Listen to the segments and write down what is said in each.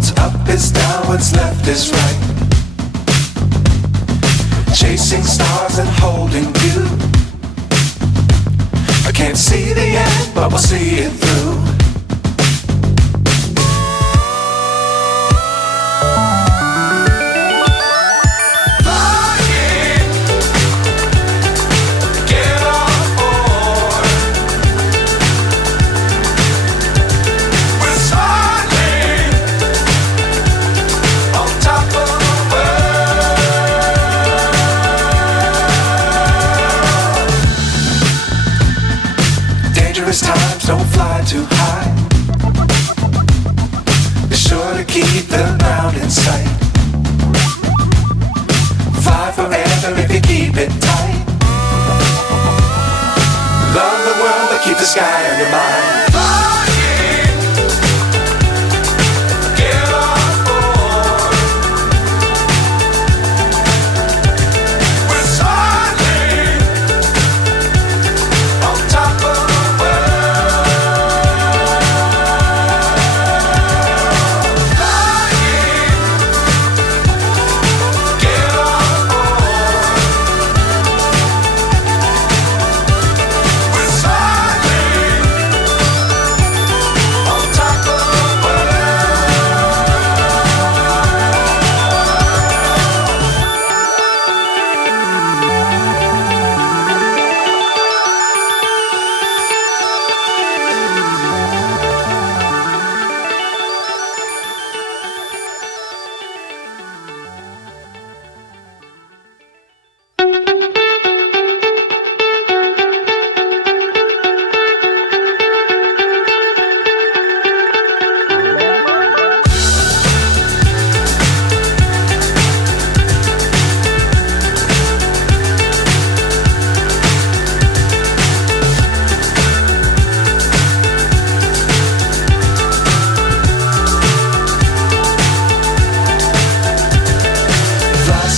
What's up is down, what's left is right. Chasing stars and holding you. I can't see the end, but we'll see it through. Times don't fly too high. Be sure to keep the ground in sight. Fly forever if you keep it tight. Love the world but keep the sky on your mind.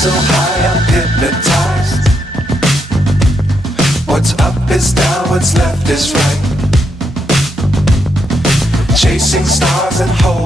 So high I'm hypnotized. What's up is down, what's left is right. Chasing stars and hope.